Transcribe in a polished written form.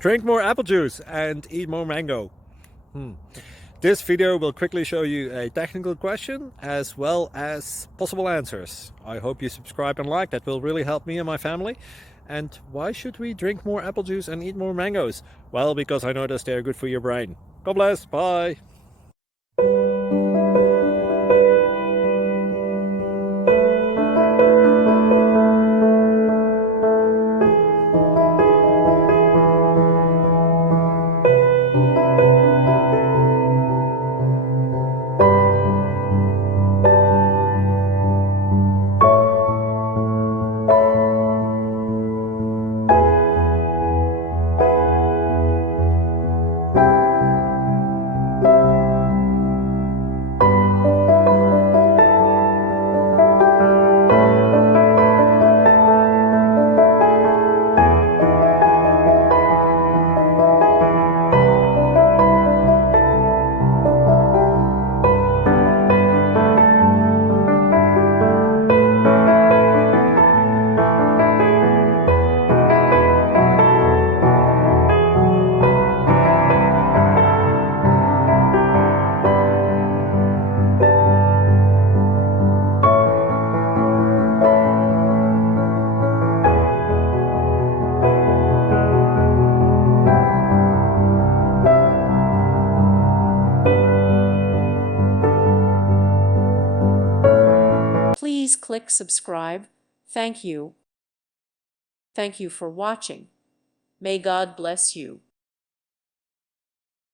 Drink more apple juice and eat more mango. This video will quickly show you a technical question as well as possible answers. I hope you subscribe and like, that will really help me and my family. And why should we drink more apple juice and eat more mangoes? Well, because I noticed they're good for your brain. God bless, bye! Please click subscribe. Thank you. Thank you for watching. May God bless you.